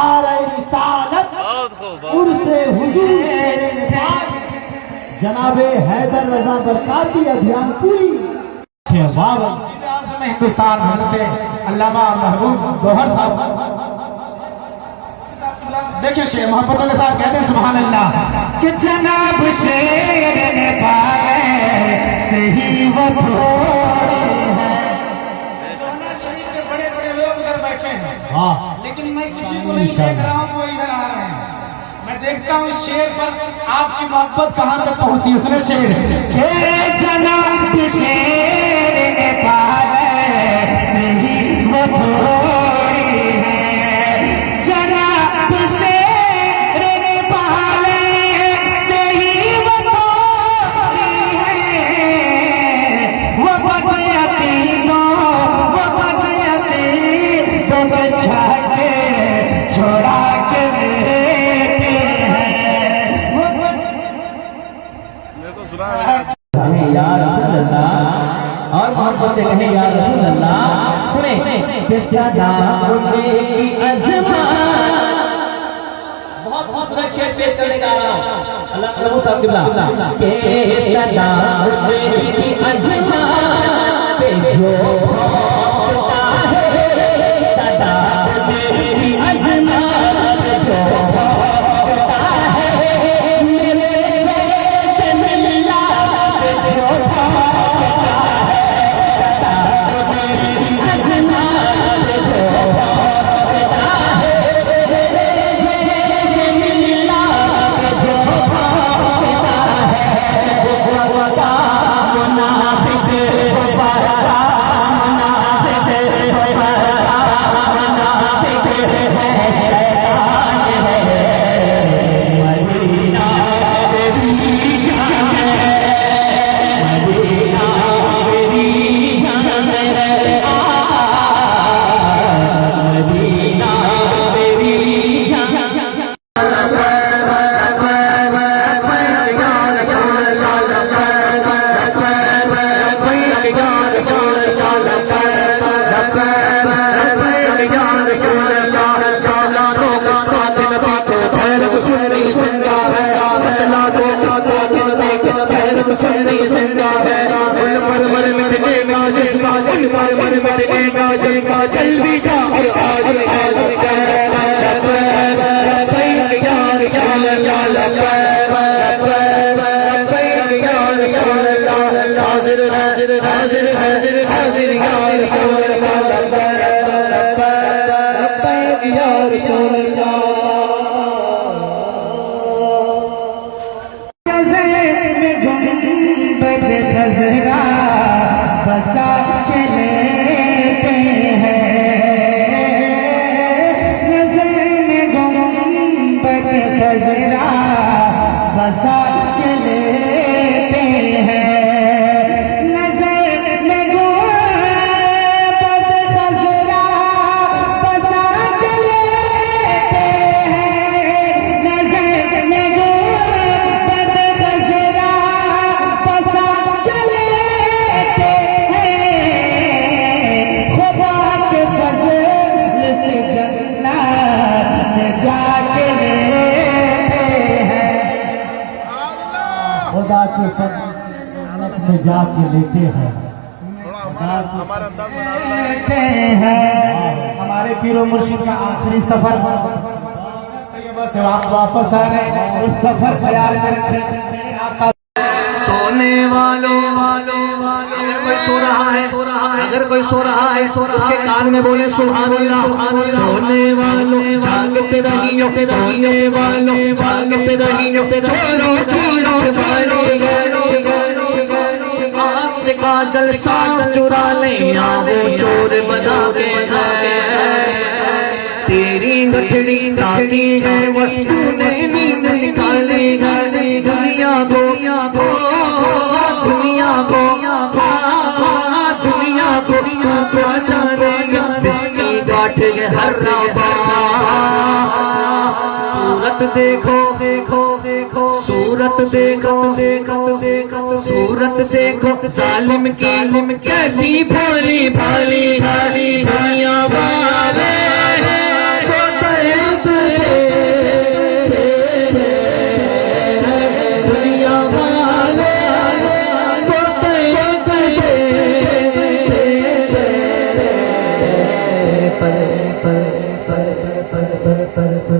शार रिसालत उर्से हुजूर जनाबे हैदर रजा बरकाती अभियान पूरी में हिंदुस्तान बनते अल्लामा महबूब गौहर साहब। देखिए शेख मोहब्बत साहब कहते हैं सुभान अल्लाह कि जनाब शेर ने पाले से ही वो थोड़े हैं। शरीफ के बड़े बड़े लोग इधर बैठे हैं, हाँ लेकिन मैं किसी को नहीं देख रहा हूँ, वो इधर आ रहे हैं। मैं देखता हूँ इस शेर पर आपकी मोहब्बत कहाँ तक पहुँचती है। उसने शेर हे जनाब शेर ने पाले से ही वो थोड़े हैं। जनाब शेर ने पाले से ही वो थोड़े हैं। वो बदयतीनों बचा के छोड़ा के लेते हैं। कहें या रसूल अल्लाह और मोहब्बत से कहें या रसूल अल्लाह। सुने कि सदा की अज़मा बहुत बहुत बड़ा शेर पेश करने जा रहा हूं। अल्लाह प्रभु साहब किबला के सदा की अज़मा पे जो होता है सदा की अज़मा पे जो होता है मेरे से मिला पे जो होता है सदा की अज़मा पे जो होता है मेरे से मिला पे जो होता है वो का मुनाफिक खुदा के जन्नत में जाके लेते हैं। लेते हैं हमारे पीरो मुर्शिद का आखिरी सफर से वापस आ रहे हैं। उस सफर ख्याल में रखें। मेरे आका सोने वालों कोई सो रहा है, अगर कोई सो रहा है उसके कान में बोले सुभान अल्लाह। सोने वालों जागते रहियो, सोने वालों जागते रहियो, छोड़ो छोड़ो आँख से काजल साफ चुरा ले वो चोर बना के तेरी गठड़ी ताकी है वो तूने नींद निकाली है। दुनिया को पहचाने बिस्की गाठ के हर सूरत देखो सूरत देखो जालिम की कैसी भोली भाली दुनिया वाले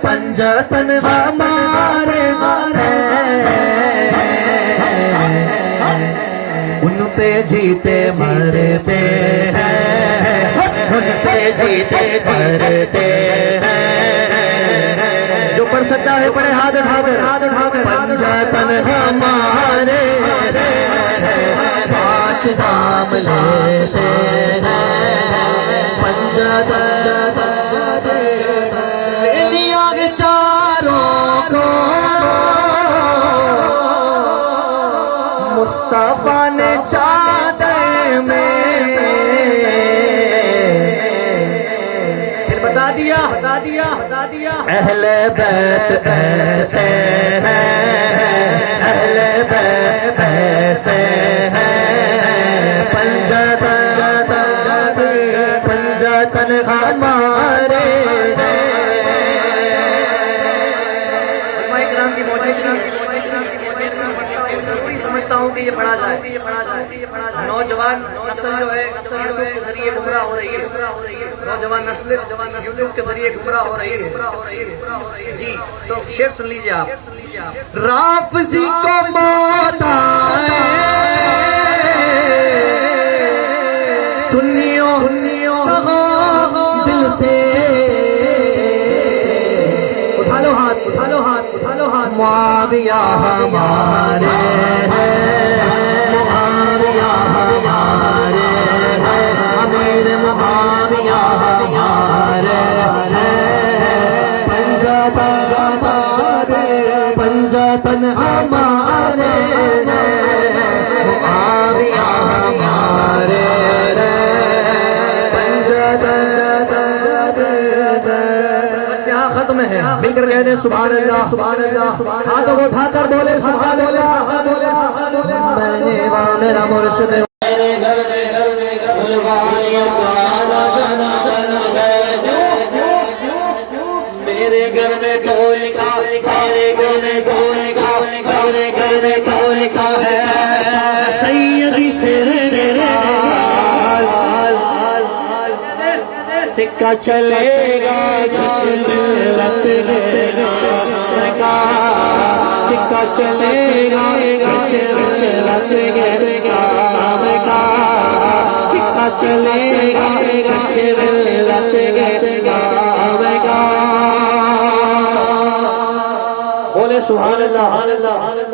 पंजतन हमारे उन पे जीते मरते हैं, उन पे जीते मरते हैं। जो पढ़ सकता है पढ़े हाथ उठाकर। पंजतन हमारे पांच दाम लेते हैं, पंजतन ले लिया चारों को मुस्तफा ने चादर में, फिर बता दिया अहले बैत ऐसे हैं, अहले बैत ऐसे हैं, पंजतन हमारे। समझता हूँ कि ये पढ़ा जाए। नौजवान नस्ल जो है यूट्यूब के जरिए गुमराह हो रही है, नौजवान नस्ल यूट्यूब के जरिए गुमराह हो रही है जी। तो शेर सुन लीजिए आप। राफ़ज़ी को मौत आए, सुन्नियों दिल से उठा लो हाथ। मुआविया हमारे हैं, मुआविया हमारे हैं, अमीर मुआविया हमारे हैं, पंजतन हमारे हैं, मुआविया हमारे हैं, पंजतन। खत्म है, मिलकर कह दे सुभान अल्लाह, सुभान अल्लाह। हाथों को उठाकर बोले सुभान अल्लाह। मैंने वहाँ मेरा मुर्शिद मेरे घर में फुलवारियों का आना जाना है, मेरे घर में तो लिखा, मेरे घर में तो लिखा, मेरे घर में तो लिखा है सैयदी शेरे सिक्का चलेगा जश्न का, सिक्का चलेगा जश्न का, सिक्का चलेगा जश्न का। बोले सुभान अल्लाह।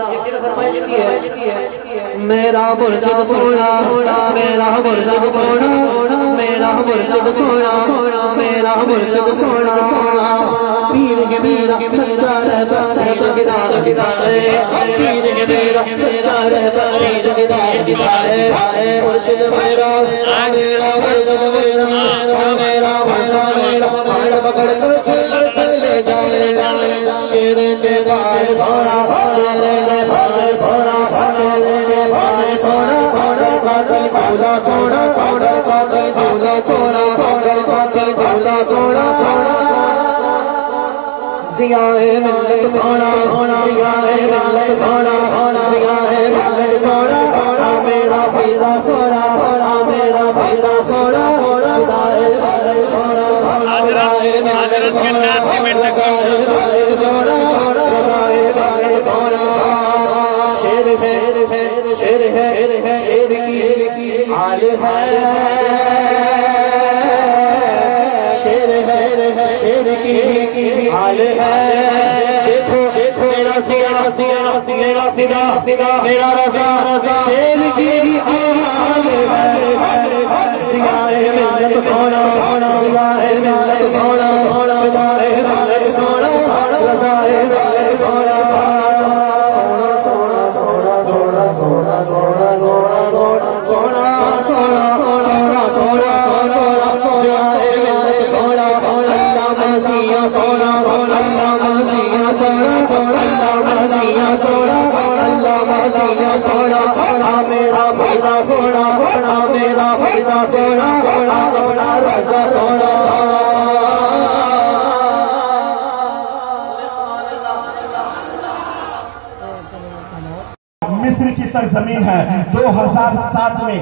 ये फिर फरमाइश की है। मेरा मुर्शिद सोना, मेरा मुर्शिद सोना, मेरा मुर्शिद सोना, मेरा मुर्शिद सोना, पीर के मेरा सच्चा रहता पीर के दार दिखाए, पीर के मेरा सच्चा रहता पीर के दार दिखाए। मुर्शिद मेरा मुर्शिद मेरा, मेरा मेरा पकड़ कर चल ले जाए। शेर ने बाल सोना, शेर ने बाल सोना, शेर ने बाल सोना, कातिल दूल्हा सोना, कातिल दूल्हा सोना, कातिल दूल्हा सोना। सियाए मिल्लत सोना, सियाए मिल्लत सोना, सियाए मिल्लत सोना, मेरा फैदा सोना, मेरा फैदा सोना, खुदाए मिल्लत सोना, खुदाए मिल्लत सोना, खुदाए मिल्लत सोना, खुदाए मिल्लत सोना। शेर है, शेर है, शेर की आल है, शेर है, शेर की आल है। देखो मेरा सिया, मेरा फिदा, मेरा रज़ा, शेर की आल है। सियाए मिल्लत सोना, सियाए मिल्लत सोना, खुदाए मिल्लत सोना, रज़ाए मिल्लत सोना। मेरा फैदा सोना, मेरा फैदा सोना, अपना रज़ा सोना। मिस्र की सरजमीन है। 2007 में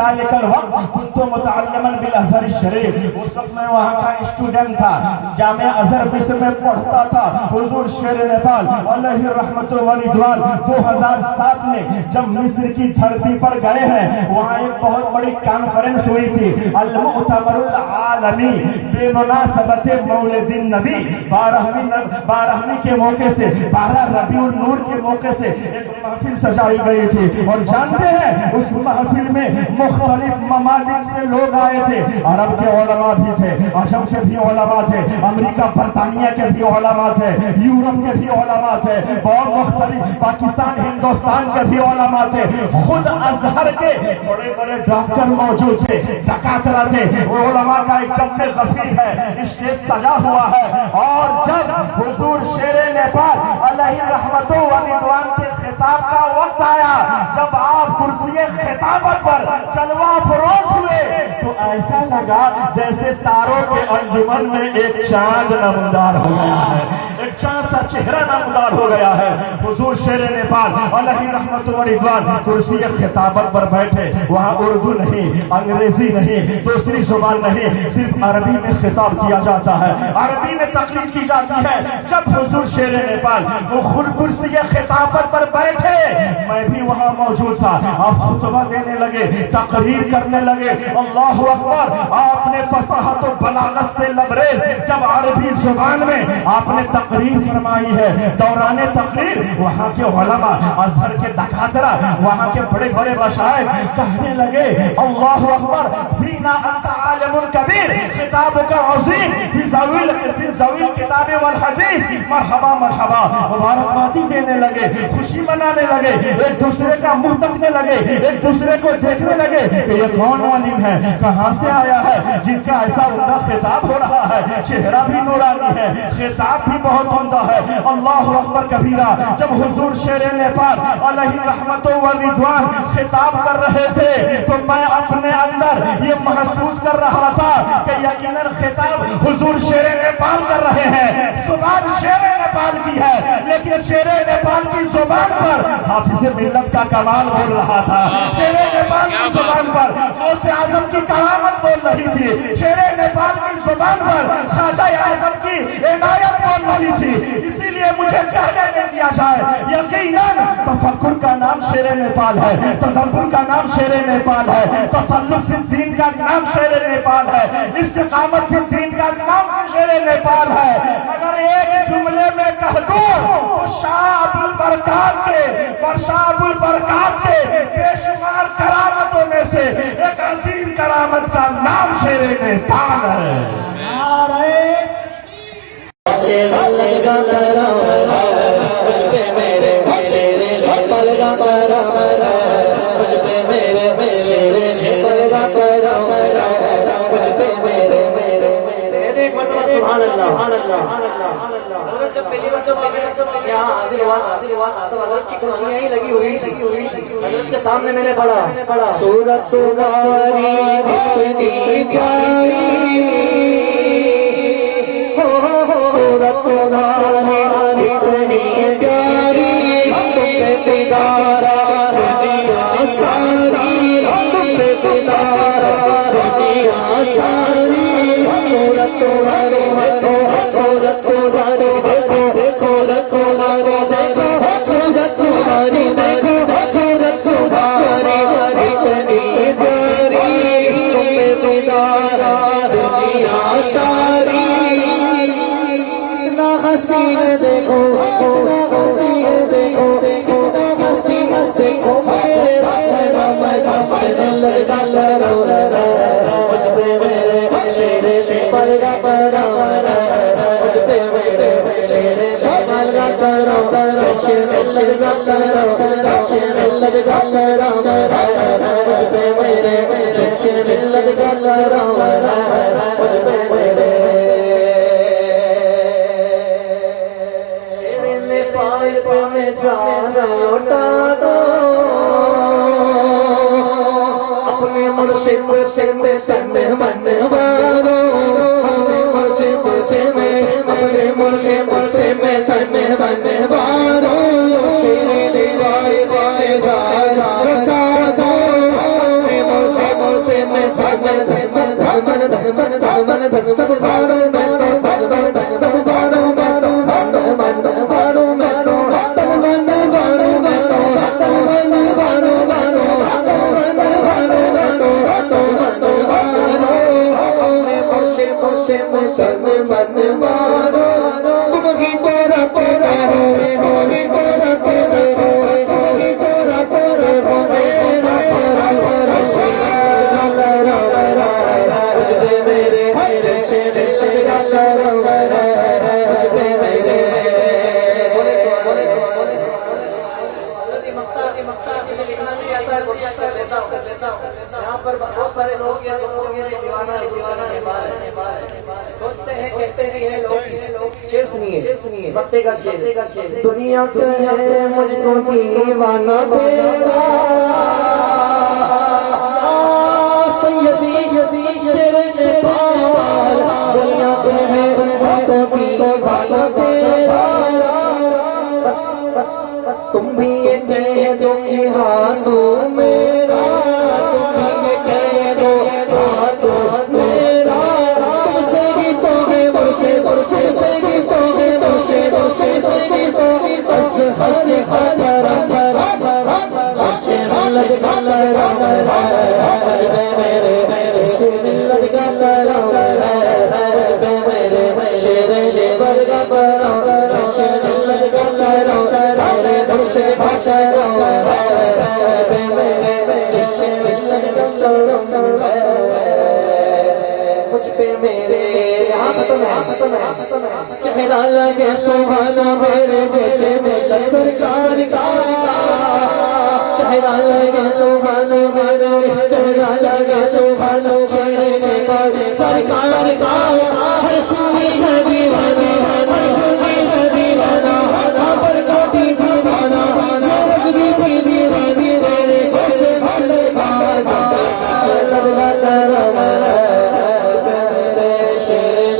ज़ालिकल वक्त कुन्तु मुतअल्लिमन बिल अज़हर शरीफ, उस वक्त मैं वहाँ का स्टूडेंट था, जामिया अज़हर मिस्र में पढ़ता था। हुजूर शेर नेपाल अलैहि रहमत व रिज़वान 2007 में जब मिस्र की धरती पर गए हैं, वहाँ एक बहुत बड़ी कॉन्फ्रेंस हुई थी, अल मुअतमरुल आलमी बेमुनासबते मौलिदिन नबी। 12वीं के मौके से 12 रबीउल नूर के मौके से एक महफिल सजाई गई थी। और जानते हैं उस महफिल में मुख्तलिफ ममालिक से लोग आए थे। अरब के उलमा भी थे, अजम के भी उलमा थे, अमेरिका बरतानिया के भी उलमा थे, यूरोप के भी उलमा थे, और मुख्तलिफ पाकिस्तान हिंदुस्तान के भी उलमा थे। खुद अजहर के बड़े बड़े डॉक्टर मौजूद थे, दकातरा थे। उलमा का एक जम्मे गफीर है, स्टेज सजा हुआ है। और जब हुजूर शेरे नेपाल अलैहि रहमतो व रिज़वान के खिताब का वक्त आया, जब आप कुर्सी खिताबत पर जलवा फरोज हुए, तो ऐसा लगा जैसे तारों के अंजुमन में एक चांद नमदार हो गया है, एक चांद सा चेहरा नमदार हो गया है। हुजूर शेर नेपाल अलैहि रहमत व रिज़वान कुर्सी खिताबत पर बैठे। वहाँ उर्दू नहीं, अंग्रेजी नहीं, दूसरी जुबान नहीं, सिर्फ अरबी में खिताब किया जाता है, अरबी में तकरीर की जाती है। जब हुजूर शेर नेपाल वो खुद कुर्सी खिताबत पर बैठे, मैं भी वहाँ मौजूद था। आप खुतबा देने लगे, तकरीर करने लगे। अल्लाह अकबर। आपने फसाहत और बलागत से लबरेज जब अरबी जुबान में आपने तकरीर फरमाई है, दौराने तकरीर वहाँ के उलमा, अज़हर के दकातरा, वहाँ के बड़े बड़े मशाइख कहने लगे, अल्लाह अकबर, फीना अंता आलिमुल कबीर, खिताबुका अज़ीम, फी ज़वील किताब वल हदीस, मरहबा मरहबा। मुबारकबादी देने लगे, खुशी मनाने लगे, एक दूसरे का मुंह तकने लगे, एक दूसरे को देखने लगे कि ये कौन आलिम है, कहां से आया है, जिनका ऐसा उम्दा खिताब हो रहा है, चेहरा भी नूरानी है, खिताब भी बहुत उम्दा है। अल्लाह अकबर कबीरा। जब हुजूर शेर नेपाल अलैहि रहमतो व रिज़वान खिताब कर रहे थे, तो मैं अपने अंदर ये महसूस कर रहा था कि यकीनन खिताब हुजूर शेर नेपाल कर रहे हैं, जुबान शेर नेपाल की है, लेकिन शेर नेपाल की जुबान पर हाफिज मिल्लत का कमाल बोल रहा था। शेर नेपाल की जुबान पर गौसे आजम की करामत बोल रही थी, शेर नेपाल की जुबान पर ख्वाजा आजम की इनायत बोल रही थी। इसीलिए मुझे कहने नहीं दिया जाए, यकीनन तफक्कुर का नाम शेर नेपाल है, तदब्बुर का नाम शेर नेपाल है, तसल्लुफ फिद दीन का नाम शेर नेपाल है, इस्तिकामत फिद दीन का नाम शेर नेपाल है। अगर एक जुमले में कह दूं तो शाह अब्दुल बरकात के बेशुमार करामतों में से एक अजीम करामत का नाम शेर नेपाल है। जब पहली बार यहाँ हाजिर हुआ तो हजरत की कुर्सियां ही लगी हुई थी। हजरत के सामने मैंने पढ़ा सूरत तुम्हारी कितनी प्यारी हो, सूरत तुम्हारी कितनी प्यारी, तुम पे पिदारा दुनिया सारी, तुम पे पिदारा दुनिया सारी। सूरत तुम्हारी देखो, सूरत तुम्हारी देखो, सूरत तुम्हारी देखो, सूरत तुम्हारी देखो, सूरत तुम्हारी इतनी प्यारी, तुम पे पिदारा दुनिया सारी। इतना हसीन देखो, इतना हसीन देखो, इतना हसीन देखो, मेरे सनम जैसे लगता रो रो, मुझ पे मेरे शेरे नेपाल का परावर, मुझ पे मेरे शेरे नेपाल का परावर, जैसे लगता रो, जैसे लगता परावर, मुझ पे मेरे जैसे लगता परावर, मुझ पे मेरे शेरे नेपाल पे मैं जान लौटा दो, अपने मुर्शिद से में तन मन वारो, अपने मुर्शिद से में, अपने मुर्शिद से में तन मन वारो। शेरे नेपाल पे जान लौटा दो, अपने मुर्शिद मन धन सब मारो मारो मन मन धन सब मारो मारो मन मन मारो मारो तन मन मारो मारो तन मन मारो मारो तन मन मारो मारो तन मन मारो मैं पोषे पोषे मन मन मारो तुम ही तेरा तेरा हो ही तेरा तेरा हो ही तेरा तेरा हो मेरा तेरा मेरे जैसे जैसे मेरे बोले लिखना नहीं आता है कोशिश कर लेता हूँ यहाँ पर बहुत सारे लोग ये सोचते हैं दीवाना सोचते हैं कहते हैं ये लोग शेर सुनिए बत्ते का शेर दुनिया का है मुझको दीवाना तेरा सैयदी यदि शेर नेपाल दुनिया का है मुझको दीवाना तेरा बस बस तुम भी ये कह दो कि हाथों मेरा तुम भी ये कह दो हाथों मेरा तुमसे ही तो है मुझसे तुमसे ही तो है मुझसे तुमसे ही तो बस हंस हर जैसे लग मेरे जैसे लग मेरे शेर शेर जैसे लग से भाषा मेरे जिससे मुझ पे मेरे यहाँ खत्म है चेहरा लगे सुहाना मेरे जैसे सरकार का चेहरा लगे सुहाना मेरे चेहरा लगे सुहाना सरकार का हर सुनी है दीवाना हर सुनी है दीवाना शेर